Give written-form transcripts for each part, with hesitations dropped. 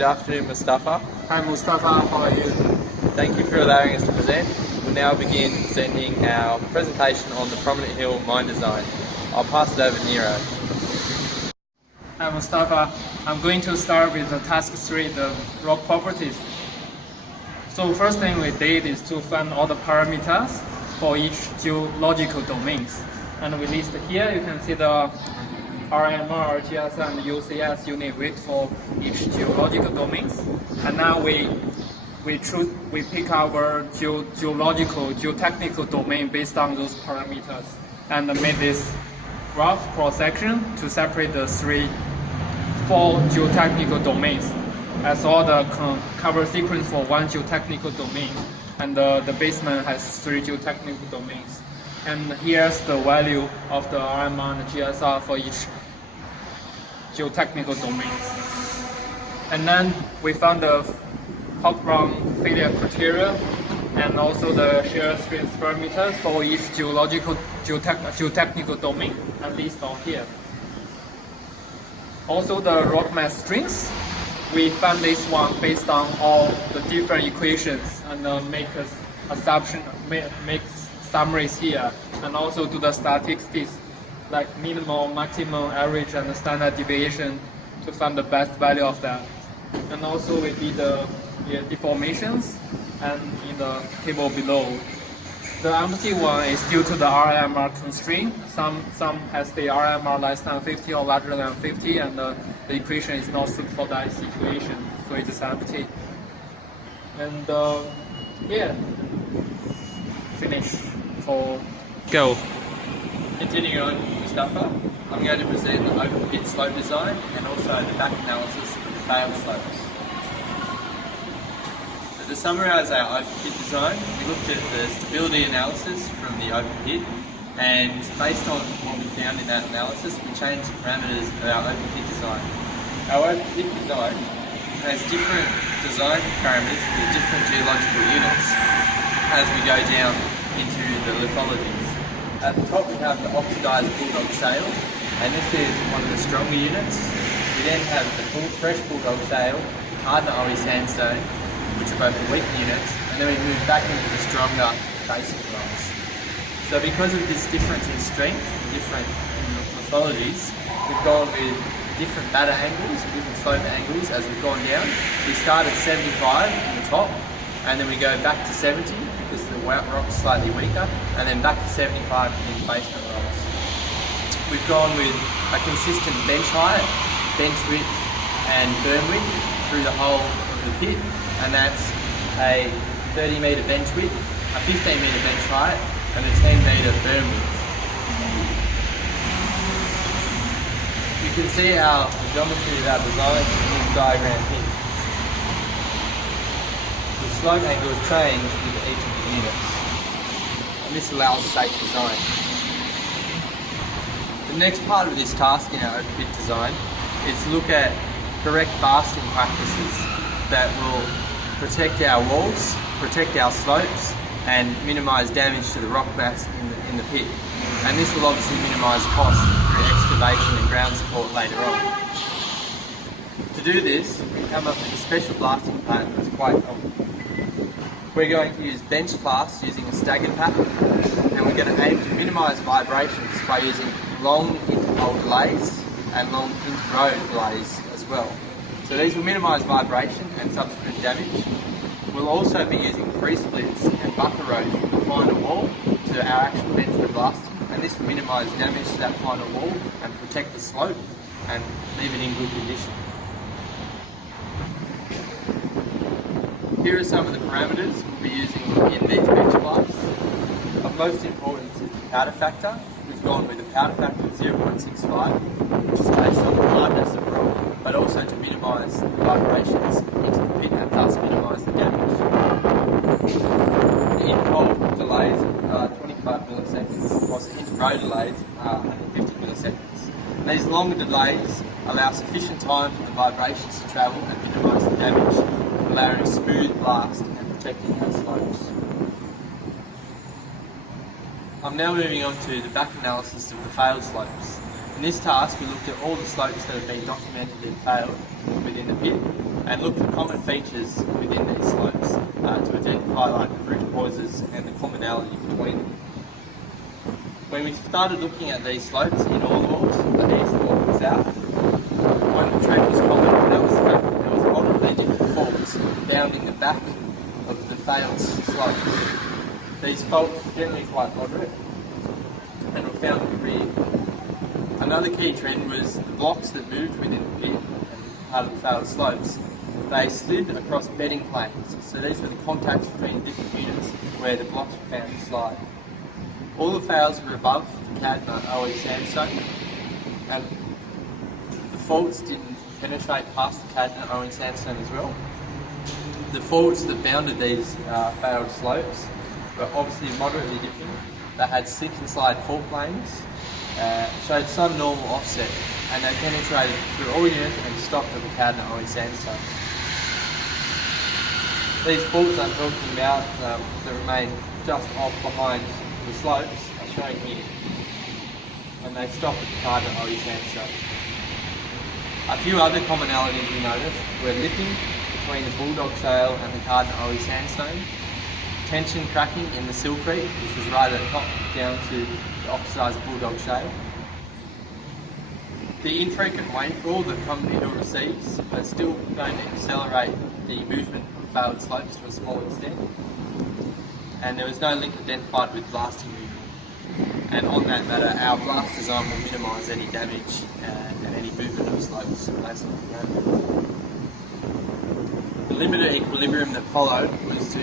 Good afternoon, Mustafa. Hi Mustafa, how are you? Thank you for allowing us to present. We'll now begin presenting our presentation on the Prominent Hill mine design. I'll pass it over to Nero. Hi Mustafa, I'm going to start with the task 3, the rock properties. So first thing we did is to find all the parameters for each geological domains. And we list here, you can see the RMR, GS and UCS unit weight for each geological domains. And now we pick our geotechnical domain based on those parameters and make this rough cross section to separate the four geotechnical domains, as all the cover sequence for one geotechnical domain, and the basement has 3 geotechnical domains. And here's the value of the RMR and the GSR for each geotechnical domains. And then we found the top-round failure criteria and also the shear strength parameters for each geotechnical domain, and list on here. Also the rock mass strengths, we found this one based on all the different equations and make summaries here, and also do the statistics like minimum, maximum, average, and the standard deviation to find the best value of that. And also we did the deformations, and in the table below. The empty one is due to the RMR constraint. Some has the RMR less than 50 or larger than 50, and the equation is not suited for that situation, so it is empty. And yeah, finish for Go. Continuing on, Mustafa, I'm going to present the open pit slope design and also the back analysis of the failed slopes. So to summarise our open pit design, we looked at the stability analysis from the open pit, and based on what we found in that analysis, we changed the parameters of our open pit design. Our open pit design has different design parameters for different geological units as we go down into the lithologies. At the top we have the oxidised bulldog shale, and this is one of the stronger units. We then have the fresh bulldog shale, Cardinal sandstone, which are both the weaker units, and then we move back into the stronger basic rocks. So because of this difference in strength, different lithologies, we've gone with different batter angles, different slope angles as we've gone down. We start at 75 in the top, and then we go back to 70 because the rock's slightly weaker, and then back to 75 in basement rocks. We've gone with a consistent bench height, bench width and berm width through the whole of the pit, and that's a 30 metre bench width, a 15 metre bench height and a 10 metre berm width. You can see the geometry of our design in this diagram here. The slope angle is changed with each of the units, and this allows safe design. The next part of this task in our open pit design is to look at correct blasting practices that will protect our walls, protect our slopes, and minimise damage to the rock mass in the pit. And this will obviously minimise costs through excavation and ground support later on. To do this, we come up with a special blasting pattern that's quite common. We're going to use bench blasts using a staggered pattern, and we're going to aim to minimise vibrations by using long interval delays and long inter-row delays as well. So these will minimise vibration and subsequent damage. We'll also be using pre-splits and buffer rows from the final wall to our actual method of blasting, and this will minimise damage to that final wall and protect the slope and leave it in good condition. Here are some of the parameters we'll be using in these bench blasts. Of most importance is the powder factor. We've gone with a powder factor of 0.65, which is based on the hardness of rock, but also to minimise the vibrations into the pit and thus minimise the damage. The interval delays are 25 milliseconds, whilst the inter-row delays are 150 milliseconds. These longer delays allow sufficient time for the vibrations to travel and minimise the damage, allowing smooth blast and protecting our slopes. I'm now moving on to the back analysis of the failed slopes. In this task, we looked at all the slopes that have been documented and failed within the pit, and looked at common features within these slopes to identify like the root causes and the commonality between them. When we started looking at these slopes in all walls, east, north and south, one trend was common, and that was the fact that there was multiple different faults found in the back of the failed slope. These faults were generally quite moderate and were found in the rear. Another key trend was the blocks that moved within the pit and part of the failed slopes. They slid across bedding planes, so these were the contacts between different units where the blocks were found to slide. All the fails were above the Cadma OE sandstone, and the faults didn't penetrate past the Cadma OE sandstone as well. The faults that bounded these failed slopes were obviously moderately dipping. They had slip and slide fault planes, showed some normal offset, and they penetrated through all units and stopped at the Cadma OE sandstone. These faults I'm talking about that remain just off behind the slopes are shown here, and they stop at the Cadma OE sandstone. A few other commonalities we noticed were lipping between the Bulldog Shale and the Cadma OE sandstone, tension cracking in the Sill Creek, which was right at the top down to the oxidised Bulldog Shale. The infrequent rainfall that Prominent Hill receives is still going to accelerate the movement of failed slopes to a small extent, and there was no link identified with blasting movement. And on that matter, our blast design will minimise any damage and any movement of slopes based on the parameters. The limited equilibrium that followed was to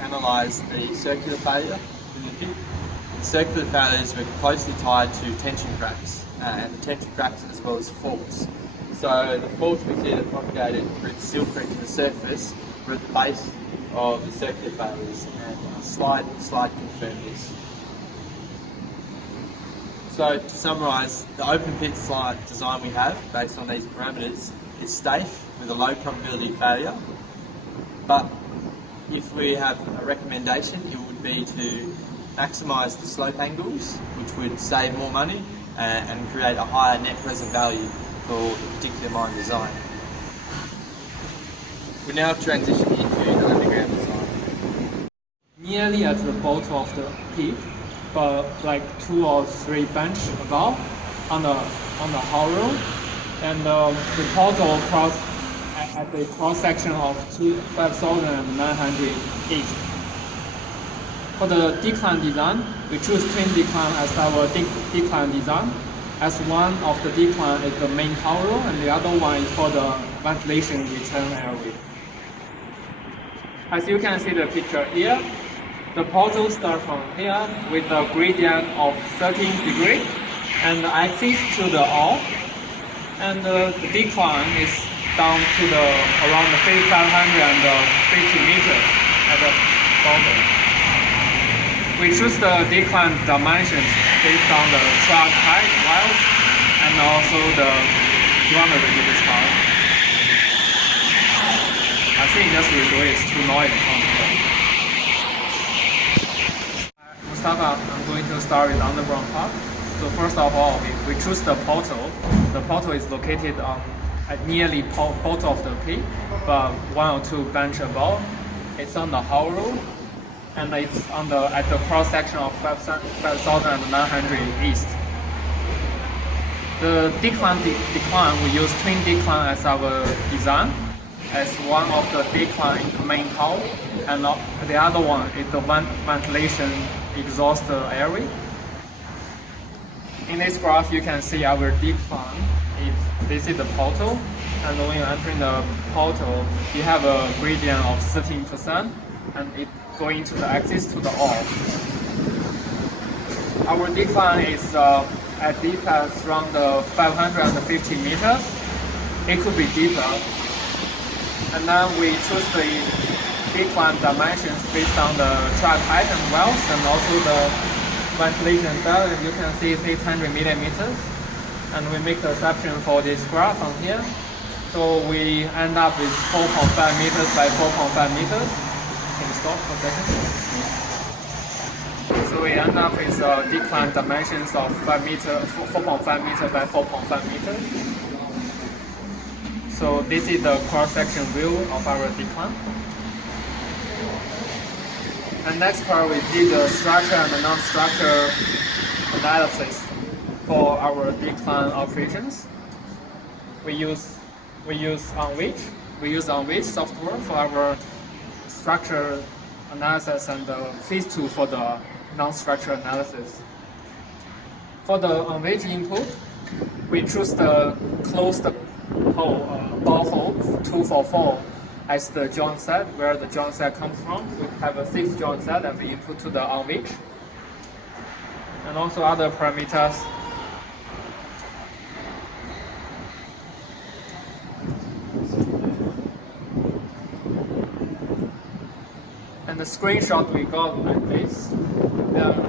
analyse the circular failure in the pit. The circular failures were closely tied to tension cracks, and the tension cracks as well as faults. So the faults we see that propagated through the Sill Creek to the surface were at the base of the circular failures, and slide confirmed this. So to summarise, the open pit slide design we have based on these parameters is safe with a low probability of failure, but if we have a recommendation, it would be to maximise the slope angles, which would save more money and create a higher net present value for the particular mine design. We now transition into the underground design. Nearly at the bottom of the pit, but like 2 or 3 bench above on the hollow, and the portal cross at the cross section of 5,900 east. For the decline design, we choose twin decline as our decline design, as one of the decline is the main hollow and the other one is for the ventilation return area. As you can see the picture here, the portal starts from here with a gradient of 13 degrees and the axis to the all, and the decline is down to the around 550 meters at the bottom. We choose the decline dimensions based on the track height, miles, and also the geometry of this part. I think this result is too noisy. Mustafa, I'm going to start with the underground part. So first of all, we choose the portal. The portal is located at nearly bottom of the pit, but 1 or 2 bench above. It's on the hollow, and it's at the cross section of 5,900 east. The decline we use twin decline as our design, as one of the decline in the main hall, and the other one is the ventilation exhaust area. In this graph, you can see our decline. This is the portal, and when you're entering the portal, you have a gradient of 13%, and it going to the axis to the all. Our decline is at depth around the 550 meters. It could be deeper. And then we choose the decline dimensions based on the track height and wells, and also the ventilation depth. You can see it's 800 millimeters. And we make the exception for this graph on here. So we end up with 4.5 meters by 4.5 meters. Can you stop for a second? So we end up with decline dimensions of 5 meter, 4.5 meter by 4.5 meters. So this is the cross-section view of our decline. And next part, we did the structure and the non-structure analysis for our decline operations. We use OnWhich software for our structure analysis and phase 2 for the non-structure analysis. For the OnWhich input, we choose the closed hole, ball hole 244 as the joint set, where the joint set comes from. We have a 6 joint set and we input to the OnWhich. And also other parameters. And the screenshot we got like this.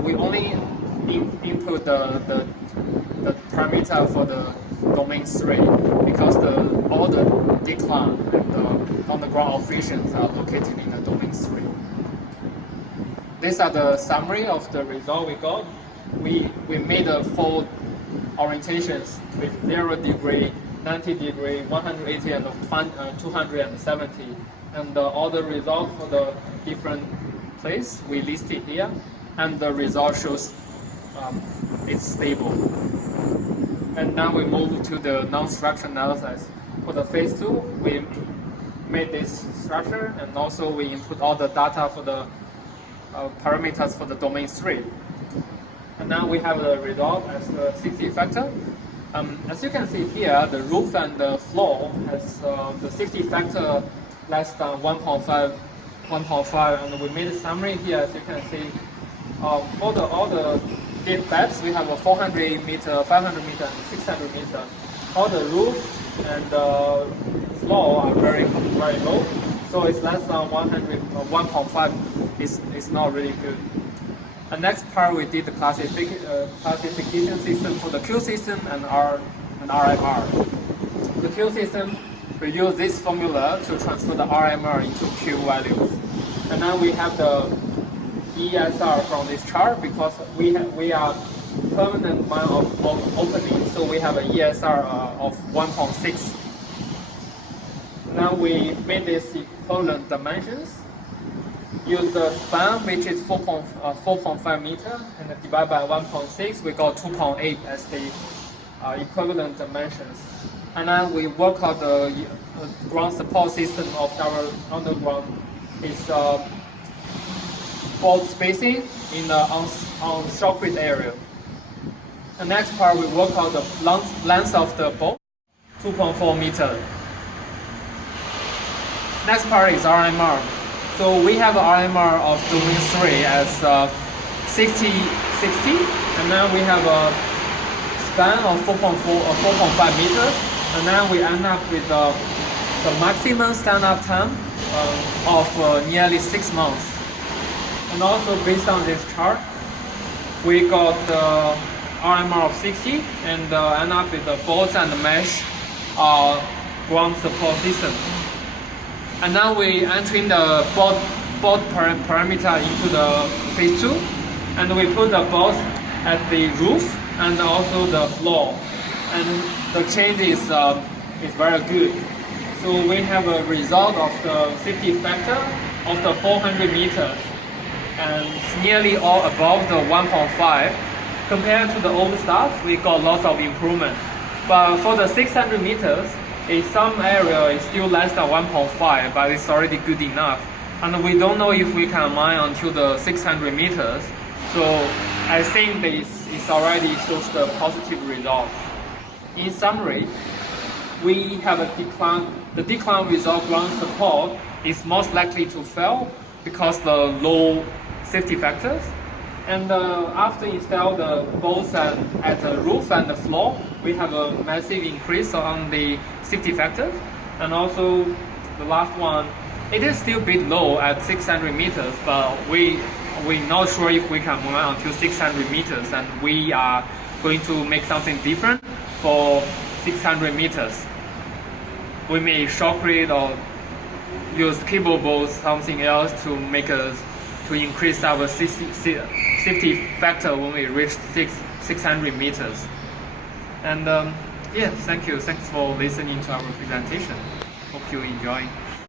We only input the parameter for the domain 3 because all the decline and the on-the-ground operations are located in the domain 3. These are the summary of the result we got. We made 4 orientations with 0 degree, 90 degree, 180 and 270. And all the results for the different place we listed here, and the result shows it's stable. And now we move to the non-structure analysis. For the phase 2, we made this structure, and also we input all the data for the parameters for the domain 3. And now we have the result as the 60 factor. As you can see here, the roof and the floor has the 60 factor less than 1.5, and we made a summary here. As you can see, for all the deep depths, we have a 400 meter, 500 meter, and 600 meter. All the roof and the floor are very low, so it's less than 1.5. It's not really good. The next part, we did the classification system for the Q system and RMR. The Q system, we use this formula to transfer the RMR into Q values. And now we have the ESR from this chart because we are permanent amount of opening, so we have an ESR of 1.6. Now we made this equivalent dimensions. Use the span, which is 4.5 meter, and divide by 1.6, we got 2.8 as the equivalent dimensions. And then we work out the ground support system of our underground. It's bolt spacing in the on shotcrete area. The next part, we work out the length of the bolt, 2.4 meter. Next part is RMR. So we have an RMR of domain 3 as 60, and then we have a span of 4.5 meters, and then we end up with the maximum stand-up time of nearly 6 months. And also based on this chart, we got the RMR of 60 and end up with the bolts and the mesh ground support system. And now we entering the bolt parameter into the phase 2, and we put the bolts at the roof and also the floor, and the change is very good. So we have a result of the safety factor of the 400 meters, and it's nearly all above the 1.5. Compared to the old stuff, we got lots of improvement. But for the 600 meters, in some area it's still less than 1.5, but it's already good enough. And we don't know if we can mine until the 600 meters. So I think this already shows the positive result. In summary, we have a decline. The decline without ground support is most likely to fail because the low safety factors. And after install the bolts at the roof and the floor, we have a massive increase on the safety factors. And also the last one, it is still a bit low at 600 meters, but we're not sure if we can move on until 600 meters, and we are going to make something different for 600 meters. We may shotcrete or use cable bolts, something else to increase our safety factor when we reach 600 meters. And yeah, thank you. Thanks for listening to our presentation. Hope you enjoy.